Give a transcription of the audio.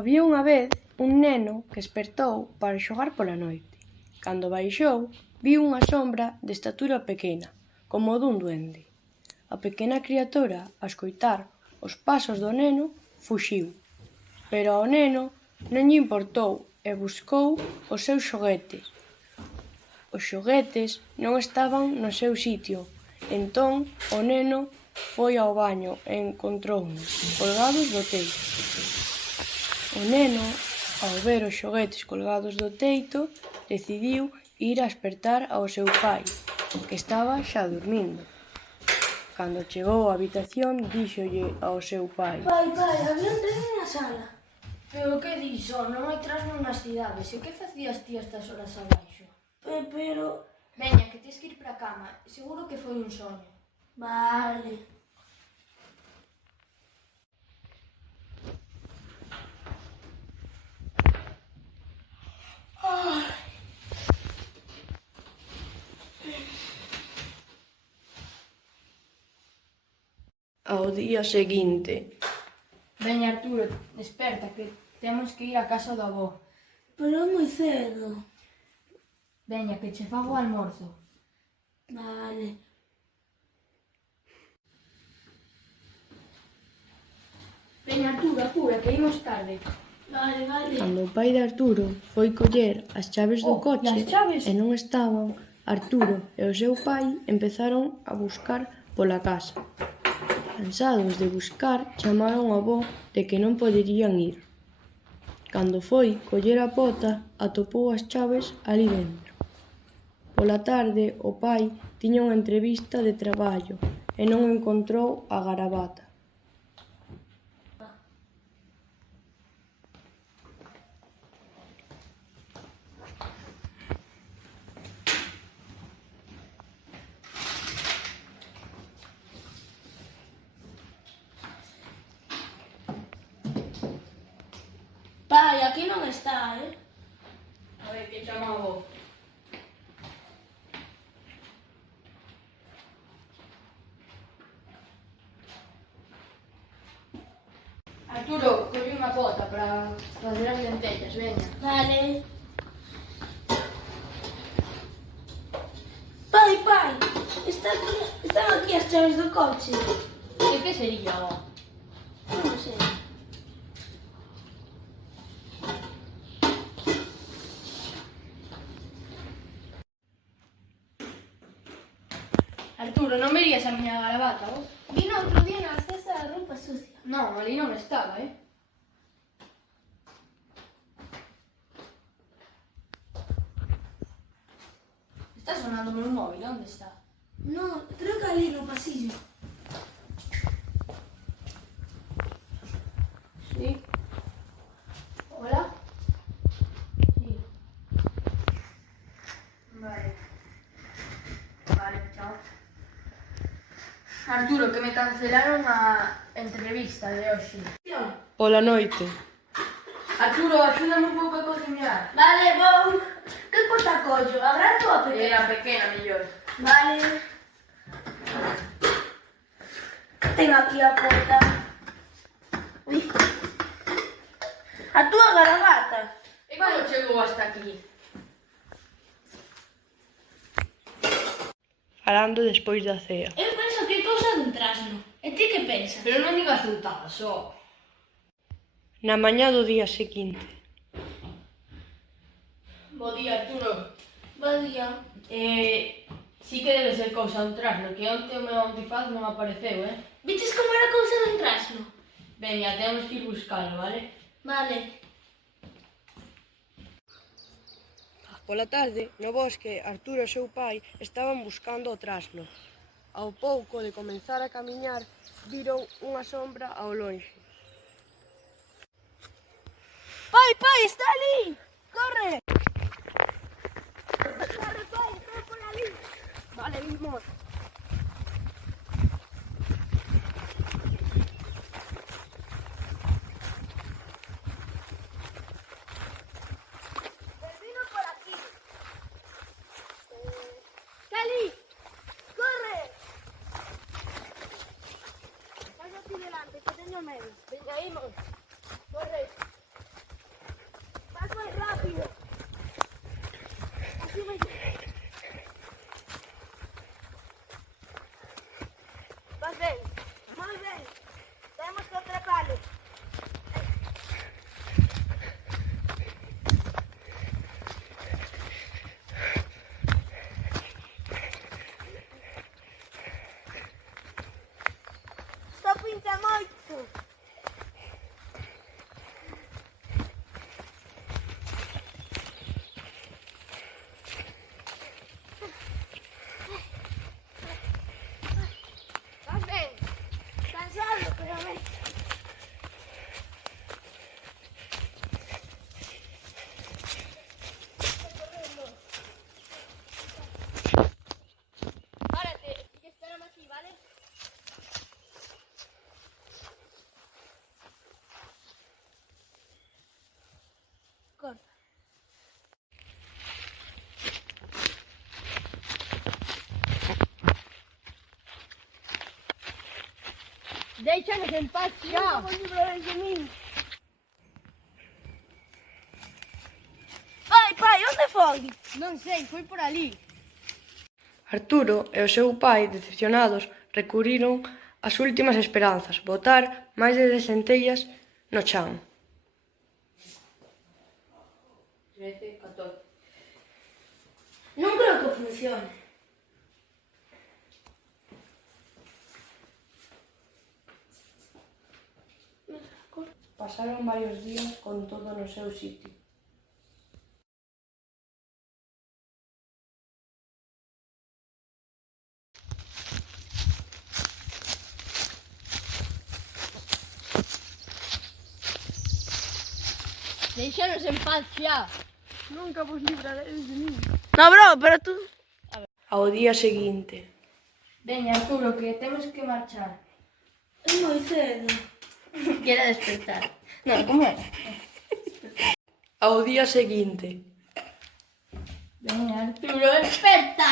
Había unha vez un neno que espertou para xogar pola noite. Cando baixou, viu unha sombra de estatura pequena, como dun duende. A pequena criatura, a escoitar os pasos do neno, fuxiu. Pero ao neno non lle importou e buscou os seus xoguetes. Os xoguetes non estaban no seu sitio, entón o neno foi ao baño e encontrounos colgados do teito. O neno, ao ver os xoguetes colgados do teito, decidiu ir a espertar ao seu pai, que estaba xa dormindo. Cando chegou á habitación, díxolle ao seu pai: Pai, había un tren na sala. Pero que dis, non hai trasno nas cidades. E que facías ti estas horas abaixo? Pero... Veña, que tes que ir pra cama. Seguro que foi un soño. Vale. Ao día seguinte. Veña, Arturo, desperta, que temos que ir á casa do avó. Pero é moi cedo. Veña, que che fago o almorzo. Vale. Veña, Arturo, apura, que imos tarde. Vale. Cando o pai de Arturo foi coller as chaves do coche as chaves? e non estaban, Arturo e o seu pai empezaron a buscar pola casa. Cansados de buscar, chamaron ao avó de que non poderían ir. Cando foi coller a pota, atopou as chaves alí dentro. Pola tarde, o pai tiña unha entrevista de traballo e non encontrou a garabata. Pai, aquí non está, A ver, que chama o avó? Arturo, colle unha pota para facer as lentellas, veña. Vale. Pai, están aquí as chaves do coche. E que sería, avó? Non sei. Arturo, non verías a miña garabata, avó? Vino outro día na cesta da roupa sucia. Non, ali non estaba, Está sonando o meu móvil, onde está? Non, creo que ali no pasillo. Sí. Hola? Sí. Vale, chao. Arturo, que me cancelaron a entrevista de hoxe. Pola noite. Arturo, axúdame un pouco a cociñar. Vale, vou. Que pota collo? A grande ou a pequena? A pequena, mellor. Vale. Tengo aquí a pota. Ui. A túa garabata. E como chegou hasta aquí? Falando despois da cea. Eu penso que é cousa dun trasno. E ti que pensas? Pero non digas zutadas, só. Na mañá do día seguinte. Bo día, Arturo. Bo día. Sí que debe ser cousa dun trasno, que onte o meu antifaz non apareceu, Viches como era cousa dun trasno? Veña, temos que ir buscalo, vale? Vale. Pola tarde, no bosque, Arturo e seu pai estaban buscando o trasno. Ao pouco de comenzar a camiñar, viron unha sombra ao lonxe. Pai, está ali. Corre. Corre, pai, corre por ali. Vale, vimos. Vino por aquí. Cali, corre. Vaya aquí delante, que teño medo. Venga, imos. Corre. Déixanos en paz xa. Pai, onde foi? Non sei, foi por ali. Arturo e o seu pai, decepcionados, recurriron ás últimas esperanzas, botar máis de 10 centellas no chan. 13, 14. Non creo que funcione. Pasaron varios días con todo no seu sitio. Déixanos en paz xa. Nunca vos libraredes de mí. No, bro, pero tú... Ao día seguinte. Veña, Arturo, que temos que marchar. É moi cedo. Quera despertar. Non, como era? Ao día seguinte. Veña, Arturo, desperta.